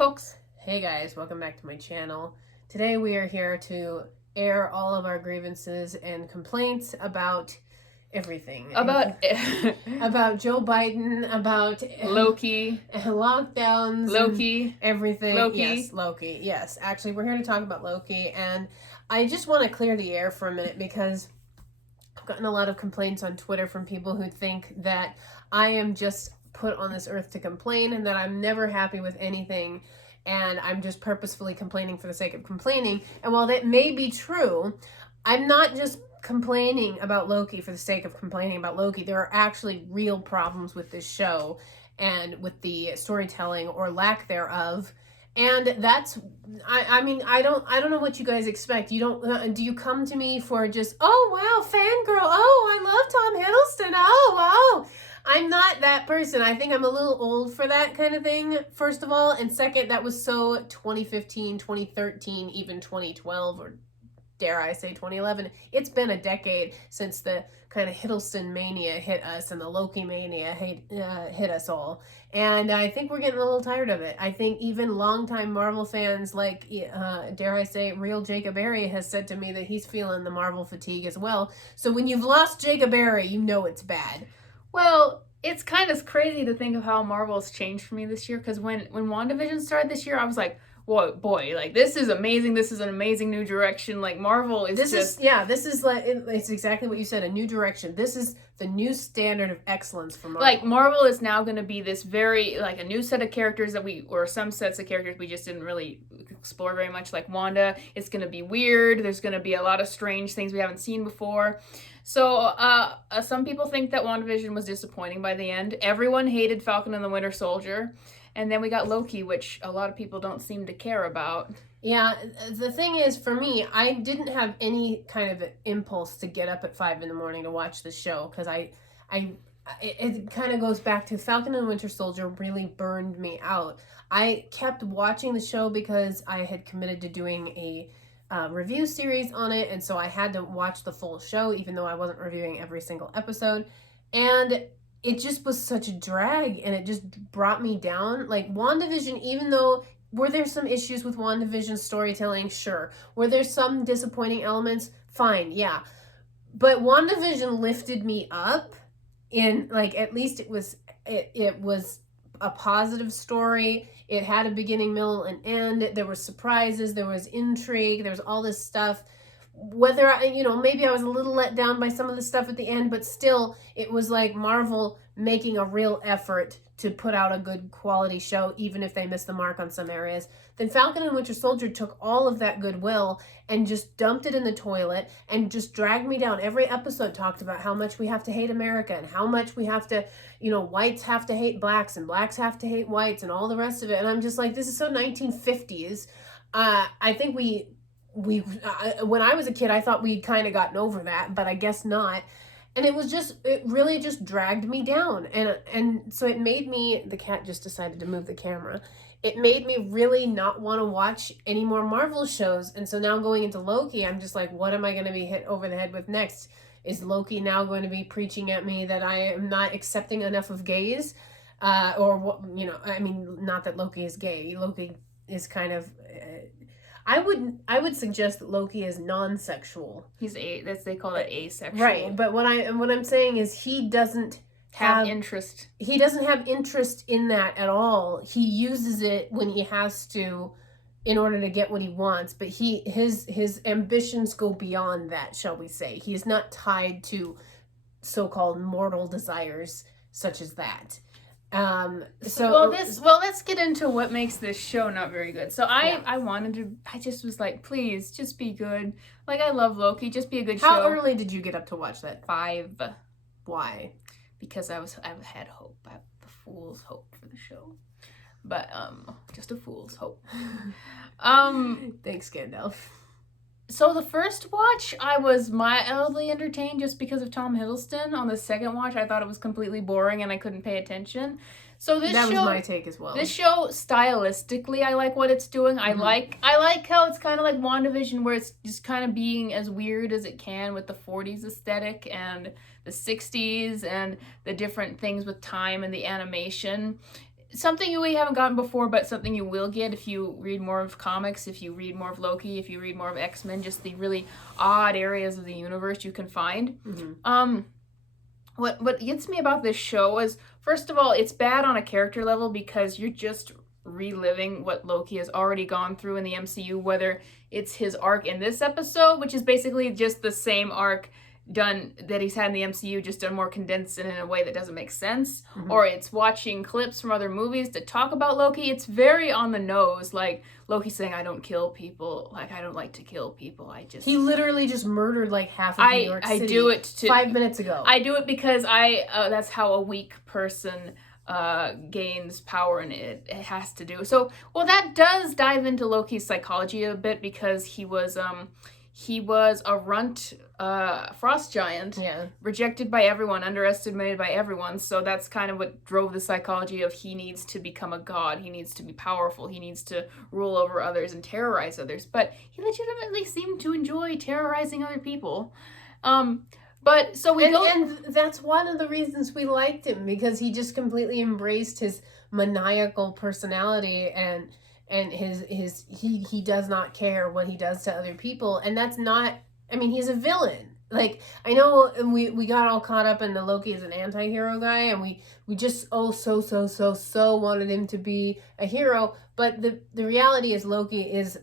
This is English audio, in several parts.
folks. Hey guys, welcome back to my channel. Today we are here to air all of our grievances and complaints about everything. About Joe Biden, about Loki. Lockdowns. Loki. Everything. Loki. Yes, Loki. Yes. Actually, we're here to talk about Loki, and I just want to clear the air for a minute because I've gotten a lot of complaints on Twitter from people who think that I am just put on this earth to complain and that I'm never happy with anything and I'm just purposefully complaining for the sake of complaining. And while that may be true, I'm not just complaining about Loki for the sake of complaining about Loki. There are actually real problems with this show and with the storytelling or lack thereof. And that's, I mean, I don't know what you guys expect. You don't, do you come to me for just, oh, wow, fangirl. Oh, I love Tom Hiddleston. Oh, wow. I'm not that person. I think I'm a little old for that kind of thing, first of all. And second, that was so 2015, 2013, even 2012, or dare I say 2011. It's been a decade since the kind of Hiddleston mania hit us and the Loki mania hit us all. And I think we're getting a little tired of it. I think even longtime Marvel fans like, dare I say, real Jacob Berry has said to me that he's feeling the Marvel fatigue as well. So when you've lost Jacob Berry, you know it's bad. Well, it's kind of crazy to think of how Marvel's changed for me this year, because when WandaVision started this year, I was like, whoa, boy, like, this is amazing. This is an amazing new direction. Like, Marvel is this is like, it's exactly what you said, a new direction. This is the new standard of excellence for Marvel. Like, Marvel is now going to be this very, like, a new set of characters or some sets of characters we just didn't really explore very much. Like Wanda, it's going to be weird. There's going to be a lot of strange things we haven't seen before. So, some people think that WandaVision was disappointing by the end. Everyone hated Falcon and the Winter Soldier. And then we got Loki, which a lot of people don't seem to care about. Yeah, the thing is, for me, I didn't have any kind of impulse to get up at 5 a.m. to watch the show, because it kind of goes back to Falcon and Winter Soldier really burned me out. I kept watching the show because I had committed to doing a review series on it, and so I had to watch the full show, even though I wasn't reviewing every single episode. And it just was such a drag, and it just brought me down. Like, WandaVision, even though, were there some issues with WandaVision's storytelling? Sure. Were there some disappointing elements? Fine, yeah. But WandaVision lifted me up in, like, at least it was a positive story. It had a beginning, middle, and end. There were surprises. There was intrigue. There was all this stuff. Whether maybe I was a little let down by some of the stuff at the end, but still, it was like Marvel making a real effort to put out a good quality show, even if they missed the mark on some areas. Then Falcon and Winter Soldier took all of that goodwill and just dumped it in the toilet and just dragged me down. Every episode talked about how much we have to hate America and how much we have to, whites have to hate blacks and blacks have to hate whites and all the rest of it. And I'm just like, this is so 1950s. I think when I was a kid, I thought we'd kind of gotten over that, but I guess not. And it really just dragged me down. And so it made me, the cat just decided to move the camera. It made me really not want to watch any more Marvel shows. And so now going into Loki, I'm just like, what am I going to be hit over the head with next? Is Loki now going to be preaching at me that I am not accepting enough of gays? Or what, I mean, not that Loki is gay. Loki is kind of, I would suggest that Loki is non-sexual. They call it asexual. Right, but what I'm saying is he doesn't have interest. He doesn't have interest in that at all. He uses it when he has to in order to get what he wants, but his ambitions go beyond that, shall we say. He is not tied to so-called mortal desires such as that. Let's get into what makes this show not very good. So I just was like, please, just be good. Like, I love Loki, just be a good show. How early did you get up to watch that? 5. Why? Because I had hope. I have a fool's hope for the show. But, just a fool's hope. Thanks, Gandalf. So the first watch, I was mildly entertained just because of Tom Hiddleston. On the second watch, I thought it was completely boring and I couldn't pay attention. So that was my take as well. This show, stylistically, I like what it's doing. Mm-hmm. I like how it's kind of like WandaVision, where it's just kind of being as weird as it can with the 40s aesthetic and the 60s and the different things with time and the animation. something we haven't gotten before, but something you will get if you read more of comics, if you read more of Loki, if you read more of X-Men, just the really odd areas of the universe you can find. What gets me about this show is, first of all, it's bad on a character level because you're just reliving what Loki has already gone through in the MCU, whether it's his arc in this episode, which is basically just the same arc done that he's had in the MCU, just done more condensed and in a way that doesn't make sense, or it's watching clips from other movies to talk about Loki. It's very on the nose, like Loki saying, I don't kill people, like I don't like to kill people, he literally just murdered like half of New York City. I do it 5 minutes ago. I do it because that's how a weak person gains power, and it has to do. So, well, that does dive into Loki's psychology a bit, because he was a runt frost giant, rejected by everyone, underestimated by everyone. So that's kind of what drove the psychology of he needs to become a god. He needs to be powerful. He needs to rule over others and terrorize others. But he legitimately seemed to enjoy terrorizing other people. But so and that's one of the reasons we liked him, because he just completely embraced his maniacal personality and he does not care what he does to other people. And that's not, I mean, he's a villain. Like, I know we got all caught up in the Loki as an anti-hero guy, and we just so wanted him to be a hero. But the reality is Loki is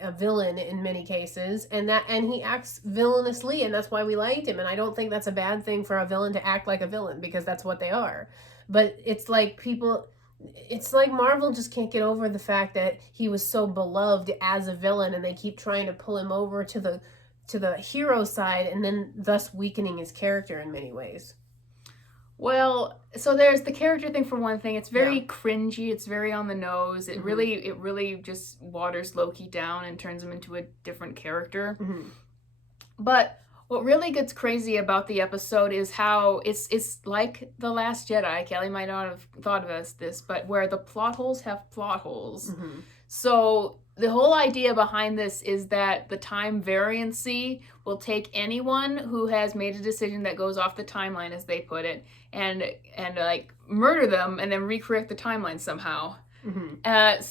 a villain in many cases, and he acts villainously, and that's why we liked him. And I don't think that's a bad thing for a villain to act like a villain, because that's what they are. But it's like Marvel just can't get over the fact that he was so beloved as a villain, and they keep trying to pull him over to the hero side, and then thus weakening his character in many ways. Well, so there's the character thing for one thing. It's very cringy. It's very on the nose. It really just waters Loki down and turns him into a different character. But what really gets crazy about the episode is how it's like The Last Jedi. Kelly might not have thought of this, but where the plot holes have plot holes. So the whole idea behind this is that the time variancy will take anyone who has made a decision that goes off the timeline, as they put it, and like murder them and then recreate the timeline somehow. Which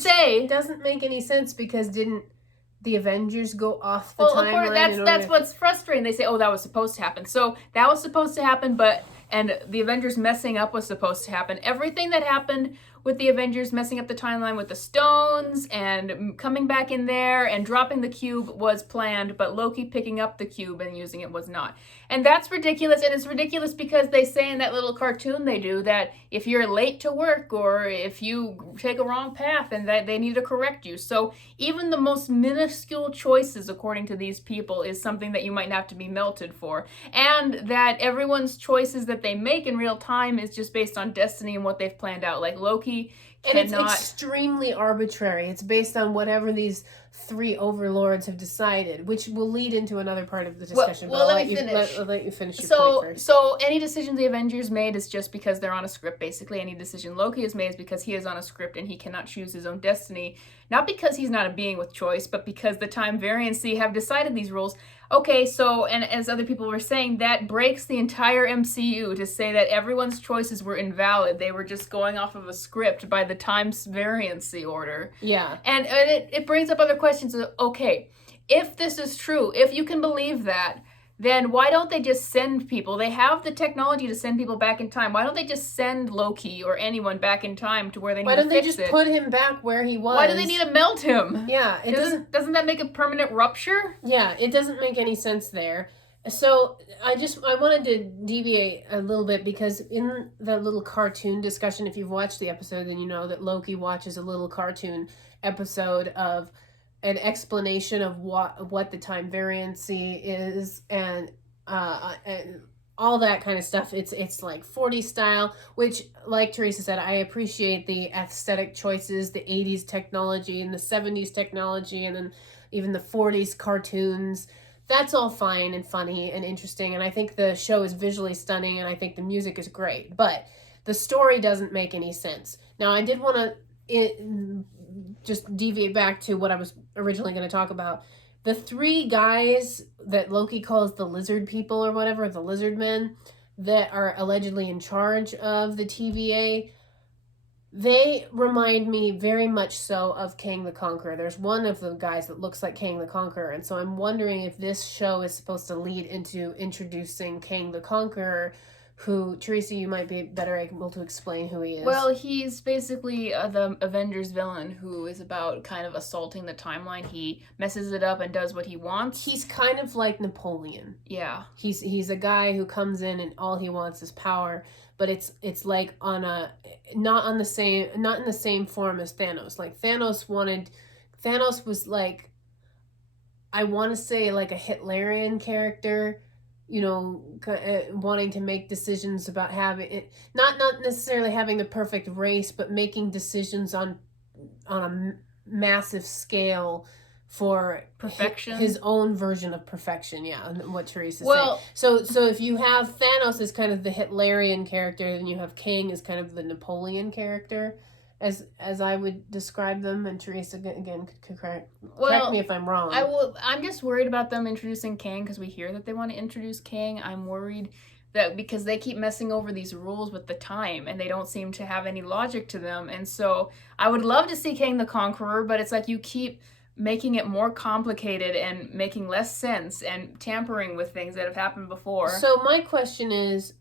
say doesn't make any sense, because didn't the Avengers go off the timeline? That's what's frustrating. They say, oh, that was supposed to happen. So that was supposed to happen, and the Avengers messing up was supposed to happen. Everything that happened with the Avengers messing up the timeline with the stones and coming back in there and dropping the cube was planned, but Loki picking up the cube and using it was not. And that's ridiculous, and it's ridiculous because they say in that little cartoon they do that if you're late to work or if you take a wrong path, and that they need to correct you. So even the most minuscule choices, according to these people, is something that you might have to be melted for. And that everyone's choices that they make in real time is just based on destiny and what they've planned out. Like Loki cannot... And it's extremely arbitrary. It's based on whatever these three overlords have decided, which will lead into another part of the discussion. Well, let me finish. I'll let you finish your point first. So any decision the Avengers made is just because they're on a script, basically. Any decision Loki has made is because he is on a script and he cannot choose his own destiny. Not because he's not a being with choice, but because the time variancy have decided these rules. Okay, so, and as other people were saying, that breaks the entire MCU to say that everyone's choices were invalid. They were just going off of a script by the time's variancy order. Yeah. And it brings up other questions. Okay, if this is true, if you can believe that, then why don't they just send people? They have the technology to send people back in time. Why don't they just send Loki or anyone back in time to where they need to fix it? Why don't they just put him back where he was? Why do they need to melt him? Yeah, doesn't that make a permanent rupture? Yeah, it doesn't make any sense there. So I wanted to deviate a little bit, because in the little cartoon discussion, if you've watched the episode, then you know that Loki watches a little cartoon episode of an explanation of what the time variancy is and all that kind of stuff. It's like 40 style, which, like Teresa said, I appreciate the aesthetic choices, the 80s technology and the 70s technology, and then even the 40s cartoons. That's all fine and funny and interesting, and I think the show is visually stunning, and I think the music is great, but the story doesn't make any sense. Now, I did want to just deviate back to what I was originally going to talk about. The three guys that Loki calls the lizard people or whatever, the lizard men, that are allegedly in charge of the TVA, they remind me very much so of Kang the Conqueror. There's one of the guys that looks like Kang the Conqueror, and so I'm wondering if this show is supposed to lead into introducing Kang the Conqueror, who, Teresa, you might be better able to explain who he is. Well, he's basically the Avengers villain who is about kind of assaulting the timeline. He messes it up and does what he wants. He's kind of like Napoleon. Yeah. He's a guy who comes in and all he wants is power, but it's like on a not in the same form as Thanos. Like Thanos was like, I want to say like a Hitlerian character, you know, wanting to make decisions about having it, not necessarily having the perfect race, but making decisions on a massive scale for perfection, his own version of perfection. Yeah, what Teresa's well, saying. So if you have Thanos as kind of the Hitlerian character, then you have Kang as kind of the Napoleon character, as I would describe them. And Teresa again could correct me if I'm wrong. I'm just worried about them introducing Kang because we hear that they want to introduce Kang. I'm worried that because they keep messing over these rules with the time and they don't seem to have any logic to them. And so I would love to see Kang the Conqueror, but it's like you keep making it more complicated and making less sense and tampering with things that have happened before. So my question is,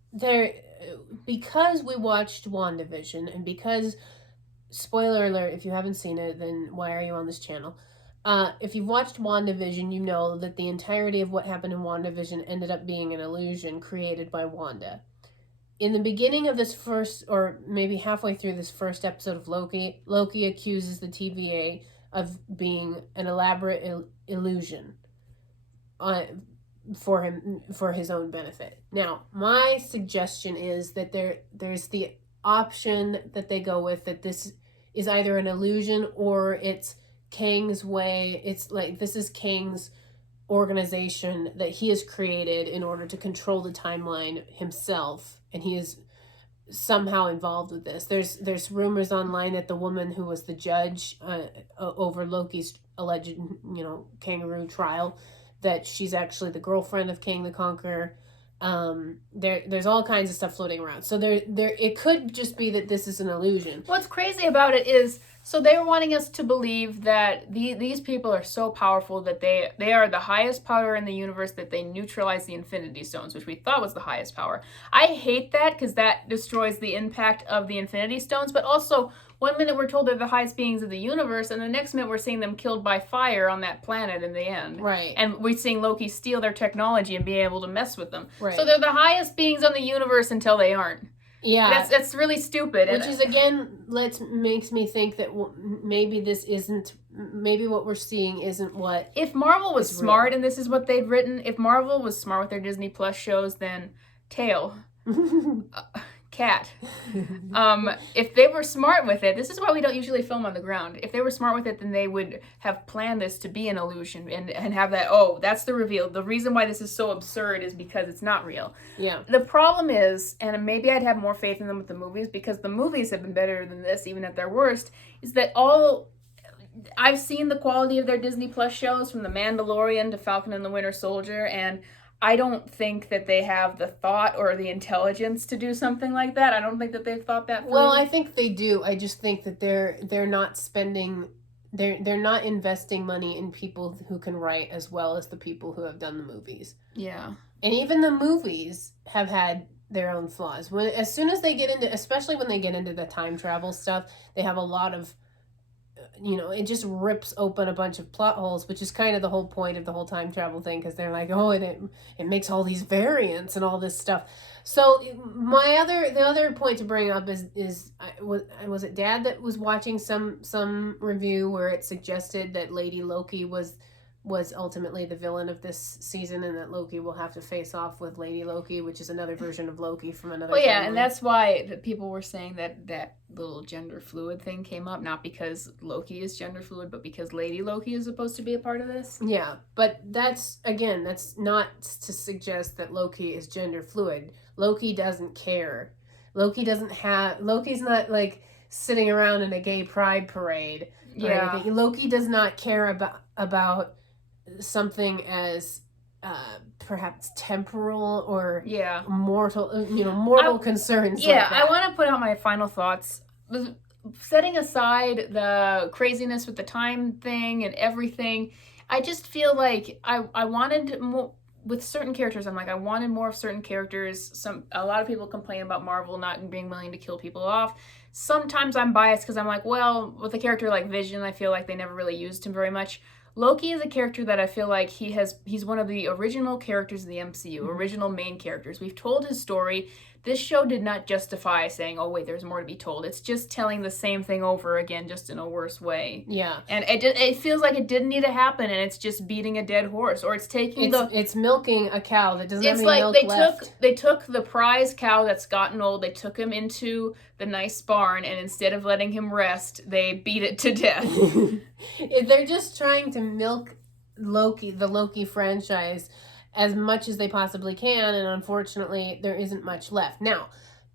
because we watched WandaVision and because, spoiler alert, if you haven't seen it, then why are you on this channel? If you've watched WandaVision, you know that the entirety of what happened in WandaVision ended up being an illusion created by Wanda. In the beginning of this first, or maybe halfway through this first episode of Loki accuses the TVA of being an elaborate illusion for his own benefit. Now, my suggestion is that there's the option that they go with, that this is either an illusion or it's Kang's way. It's like this is Kang's organization that he has created in order to control the timeline himself, and he is somehow involved with this. There's rumors online that the woman who was the judge over Loki's alleged, kangaroo trial, that she's actually the girlfriend of Kang the Conqueror. There's all kinds of stuff floating around. So there it could just be that this is an illusion. What's crazy about it is, so they were wanting us to believe that these people are so powerful that they are the highest power in the universe, that they neutralize the Infinity Stones, which we thought was the highest power. I hate that because that destroys the impact of the Infinity Stones, but also 1 minute we're told they're the highest beings of the universe, and the next minute we're seeing them killed by fire on that planet in the end. Right. And we're seeing Loki steal their technology and be able to mess with them. Right. So they're the highest beings on the universe until they aren't. Yeah. That's really stupid. Which is, again, makes me think that maybe this isn't, maybe what we're seeing isn't what... If Marvel was smart and this is what they'd written, if Marvel was smart with their Disney Plus shows, then Tail... Cat. If they were smart with it, this is why we don't usually film on the ground. If they were smart with it, then they would have planned this to be an illusion and have that, that's the reveal. The reason why this is so absurd is because it's not real. Yeah. The problem is, and maybe I'd have more faith in them with the movies because the movies have been better than this, even at their worst, is that I've seen the quality of their Disney Plus shows, from The Mandalorian to Falcon and the Winter Soldier, and I don't think that they have the thought or the intelligence to do something like that. I don't think that they've thought that through. Well, I think they do. I just think that they're not spending, they're not investing money in people who can write as well as the people who have done the movies. Yeah. And even the movies have had their own flaws. As soon as they get into, especially when they get into the time travel stuff, they have a lot of, it just rips open a bunch of plot holes, which is kind of the whole point of the whole time travel thing, because they're like, it makes all these variants and all this stuff. So the other point to bring up is was it Dad that was watching some review where it suggested that Lady Loki was ultimately the villain of this season, and that Loki will have to face off with Lady Loki, which is another version of Loki from another timeline. Yeah, and that's why people were saying that little gender fluid thing came up, not because Loki is gender fluid, but because Lady Loki is supposed to be a part of this. Yeah, but that's not to suggest that Loki is gender fluid. Loki doesn't care. Loki's not like sitting around in a gay pride parade. Yeah. Loki does not care about something as perhaps temporal or Yeah. mortal concerns. Yeah, like that. I want to put out my final thoughts. Setting aside the craziness with the time thing and everything, I just feel like I wanted more with certain characters. I'm like, I wanted more of certain characters. A lot of people complain about Marvel not being willing to kill people off. Sometimes I'm biased because I'm like, well, with a character like Vision, I feel like they never really used him very much. Loki is a character that I feel like he's one of the original characters in the MCU, original main characters. We've told his story. This show did not justify saying, oh, wait, there's more to be told. It's just telling the same thing over again, just in a worse way. Yeah. And it feels like it didn't need to happen, and it's just beating a dead horse. Or it's taking It's milking a cow that doesn't have any milk left. They took the prize cow that's gotten old, they took him into the nice barn, and instead of letting him rest, they beat it to death. They're just trying to milk Loki, the Loki franchise, as much as they possibly can, and unfortunately there isn't much left. Now,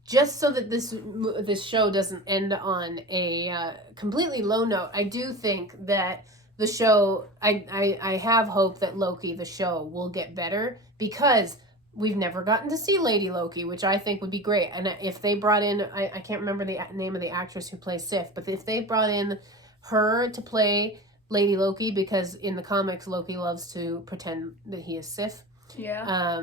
just so that this show doesn't end on a completely low note, I do think that the show, I have hope that Loki, the show, will get better, because we've never gotten to see Lady Loki, which I think would be great. And if they brought in, I can't remember the name of the actress who plays Sif, but if they brought in her to play Lady Loki, because in the comics Loki loves to pretend that he is Sif. Yeah.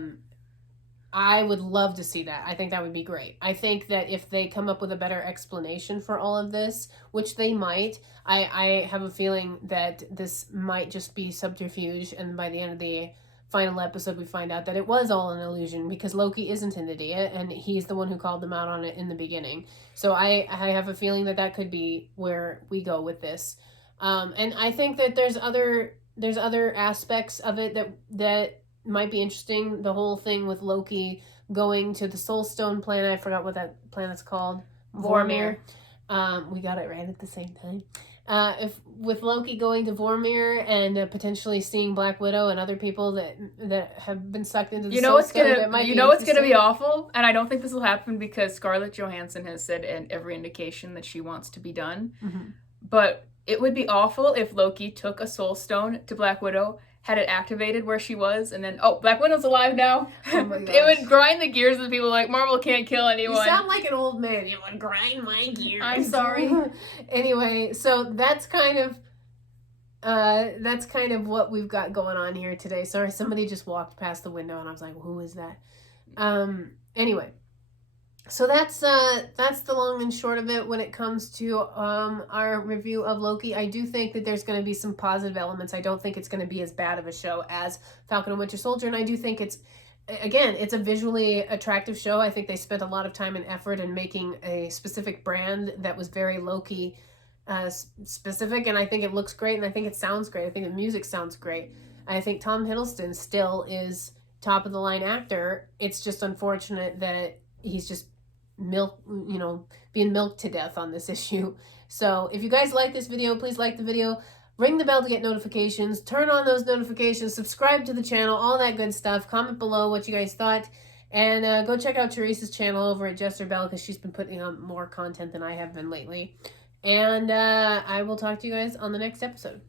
I would love to see that. I think that would be great. I think that if they come up with a better explanation for all of this, which they might, I have a feeling that this might just be subterfuge, and by the end of the final episode we find out that it was all an illusion, because Loki isn't an idiot, and he's the one who called them out on it in the beginning. So I have a feeling that could be where we go with this. And I think that there's other aspects of it that might be interesting. The whole thing with Loki going to the Soul Stone planet. I forgot what that planet's called. Vormir. We got it right at the same time. If with Loki going to Vormir and potentially seeing Black Widow and other people that have been sucked into the Soul Stone, what's gonna be awful, and I don't think this will happen because Scarlett Johansson has said in every indication that she wants to be done. Mm-hmm. But it would be awful if Loki took a Soul Stone to Black Widow, had it activated where she was, and then, oh, Black Widow's alive now. Oh my gosh. It would grind the gears of the people like, Marvel can't kill anyone. You sound like an old man. You would grind my gears. I'm sorry. Anyway, so that's kind of what we've got going on here today. Sorry, somebody just walked past the window and I was like, who is that? Anyway. So that's the long and short of it when it comes to our review of Loki. I do think that there's going to be some positive elements. I don't think it's going to be as bad of a show as Falcon and Winter Soldier, and I do think it's a visually attractive show. I think they spent a lot of time and effort in making a specific brand that was very Loki specific, and I think it looks great, and I think it sounds great. I think the music sounds great. I think Tom Hiddleston still is top of the line actor. It's just unfortunate that he's just being milked to death on this issue. So if you guys like this video, please like the video, ring the bell to get notifications, turn on those notifications, subscribe to the channel, all that good stuff. Comment below what you guys thought, and go check out Teresa's channel over at Jester Bell, because she's been putting on more content than I have been lately. And I will talk to you guys on the next episode.